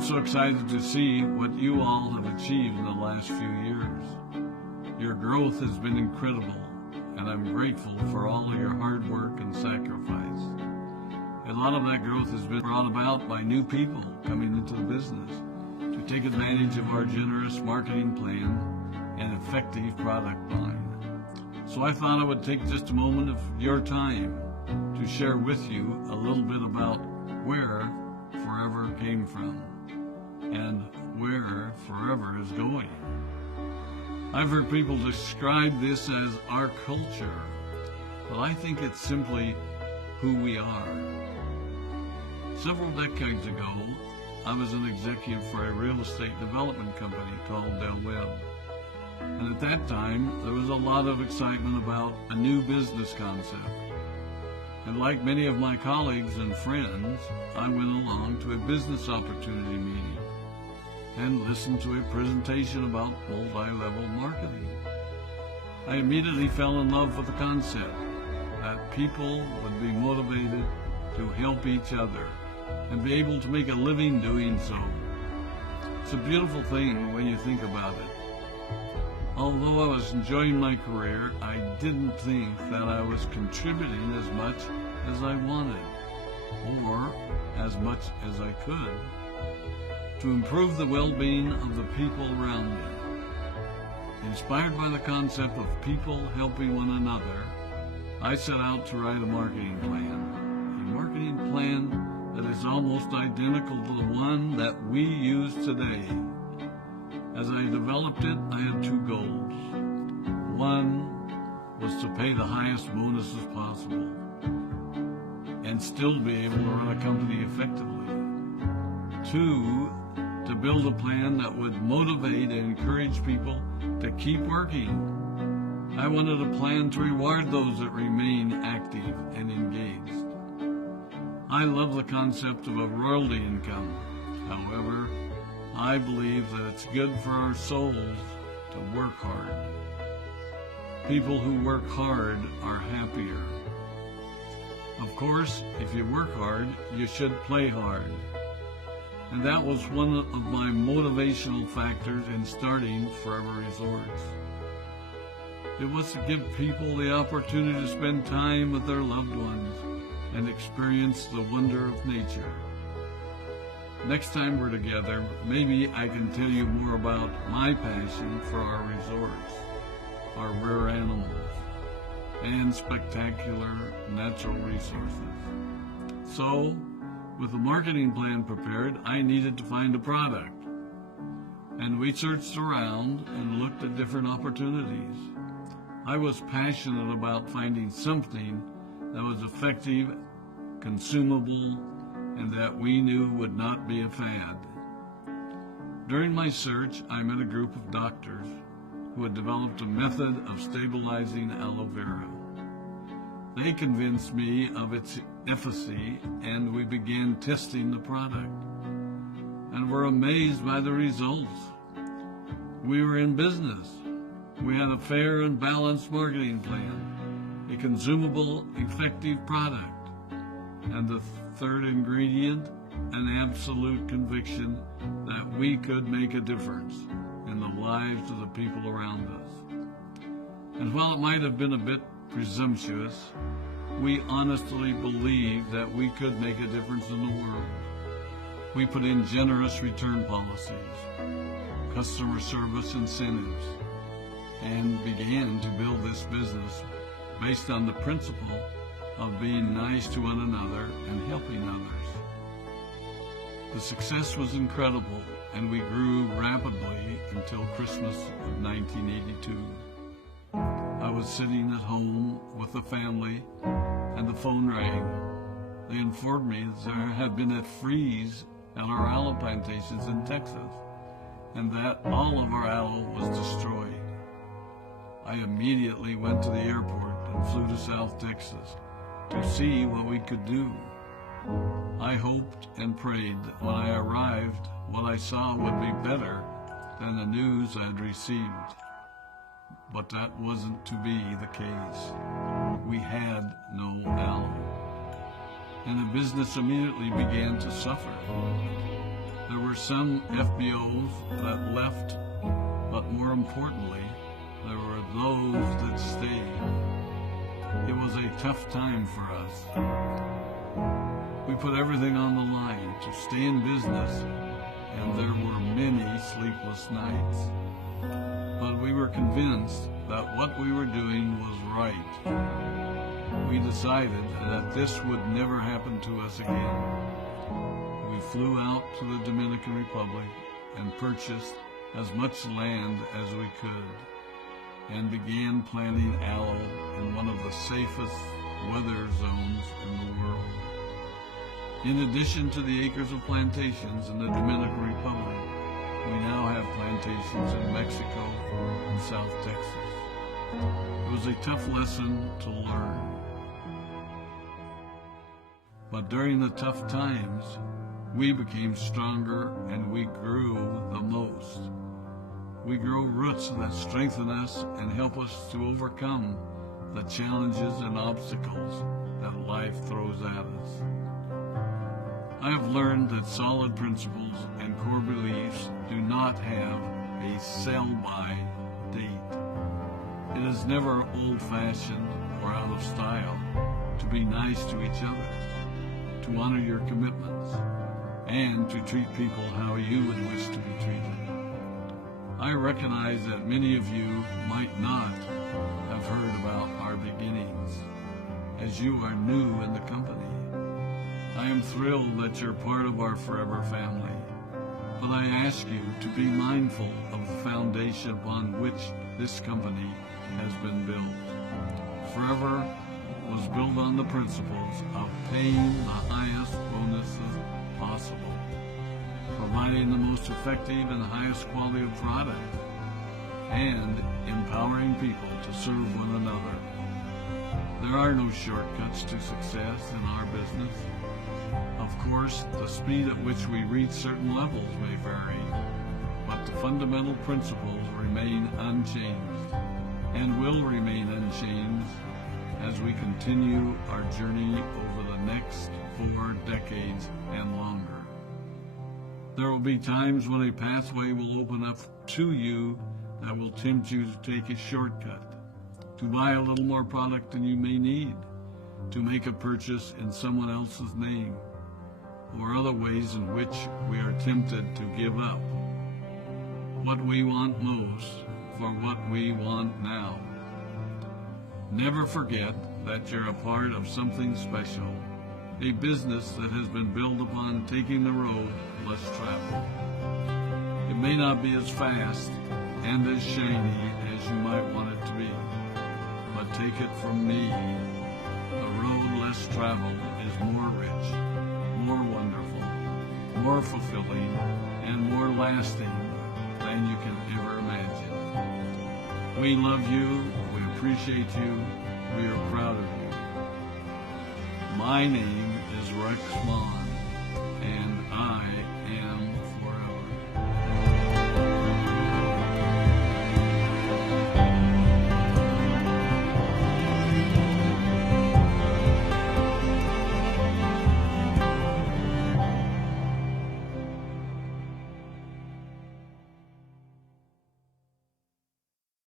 I'm so excited to see what you all have achieved in the last few years. Your growth has been incredible, and I'm grateful for all of your hard work and sacrifice. A lot of that growth has been brought about by new people coming into the business to take advantage of our generous marketing plan and effective product line. So I thought I would take just a moment of your time to share with you a little bit about where Forever came from and where Forever is going. I've heard people describe this as our culture, but I think it's simply who we are. Several decades ago, I was an executive for a real estate development company called Jawapan. And at that time, there was a lot of excitement about a new business concept. And like many of my colleagues and friends, I went along to a business opportunity meeting and listened to a presentation about multi-level marketing. I immediately fell in love with the concept that people would be motivated to help each other and be able to make a living doing so. It's a beautiful thing when you think about it. Although I was enjoying my career, I didn't think that I was contributing as much as I wanted, or as much as I could, to improve the well-being of the people around me. Inspired by the concept of people helping one another, I set out to write a marketing plan that is almost identical to the one that we use today. As I developed it, I had two goals. One was to pay the highest bonuses possible and still be able to run a company effectively. Two, to build a plan that would motivate and encourage people to keep working. I wanted a plan to reward those that remain active and engaged. I love the concept of a royalty income. However, I believe that it's good for our souls to work hard. People who work hard are happier. Of course, if you work hard, you should play hard. And that was one of my motivational factors in starting Forever Resorts. It was to give people the opportunity to spend time with their loved ones and experience the wonder of nature. Next time we're together, maybe I can tell you more about my passion for our resorts, our rare animals, and spectacular natural resources. So, with the marketing plan prepared, I needed to find a product. And we searched around and looked at different opportunities. I was passionate about finding something that was effective, consumable, and that we knew would not be a fad. During my search, I met a group of doctors who had developed a method of stabilizing aloe vera. They convinced me of its efficacy, and we began testing the product, and were amazed by the results. We were in business. We had a fair and balanced marketing plan, a consumable, effective product, and the third ingredient, an absolute conviction that we could make a difference in the lives of the people around us. And while it might have been a bit presumptuous, we honestly believed that we could make a difference in the world. We put in generous return policies, customer service incentives, and began to build this business based on the principle of being nice to one another and helping others. The success was incredible, and we grew rapidly until Christmas of 1982. I was sitting at home with the family, and the phone rang. They informed me that there had been a freeze at our aloe plantations in Texas, and that all of our aloe was destroyed. I immediately went to the airport and flew to South Texas to see what we could do. I hoped and prayed that when I arrived, what I saw would be better than the news I had received. But that wasn't to be the case. We had no aloe, and the business immediately began to suffer. There were some FBOs that left, but more importantly, there were those that stayed. It was a tough time for us. We put everything on the line to stay in business, and there were many sleepless nights. But we were convinced that what we were doing was right. We decided that this would never happen to us again. We flew out to the Dominican Republic and purchased as much land as we could, and began planting aloe in one of the safest weather zones in the world. In addition to the acres of plantations in the Dominican Republic, we now have plantations in Mexico and South Texas. It was a tough lesson to learn. But during the tough times, we became stronger and we grew the most. We grow roots that strengthen us and help us to overcome the challenges and obstacles that life throws at us. I have learned that solid principles and core beliefs do not have a sell-by date. It is never old-fashioned or out of style to be nice to each other, to honor your commitments, and to treat people how you would wish to be treated. I recognize that many of you might not have heard about our beginnings, as you are new in the company. I am thrilled that you're part of our forever family, but I ask you to be mindful of the foundation upon which this company has been built. Forever was built on the principles of paying the highest bonuses possible, providing the most effective and highest quality of product, and empowering people to serve one another. There are no shortcuts to success in our business. Of course, the speed at which we reach certain levels may vary, but the fundamental principles remain unchanged and will remain unchanged as we continue our journey over the next 4 decades and longer. There will be times when a pathway will open up to you that will tempt you to take a shortcut, to buy a little more product than you may need, to make a purchase in someone else's name, or other ways in which we are tempted to give up what we want most for what we want now. Never forget that you're a part of something special, a business that has been built upon taking the road less traveled. It may not be as fast and as shiny as you might want it to be, but take it from me, the road less traveled is more rich, more wonderful, more fulfilling, and more lasting than you can ever imagine. We love you, we appreciate you, we are proud of you. My name is Rex Moughan, and I am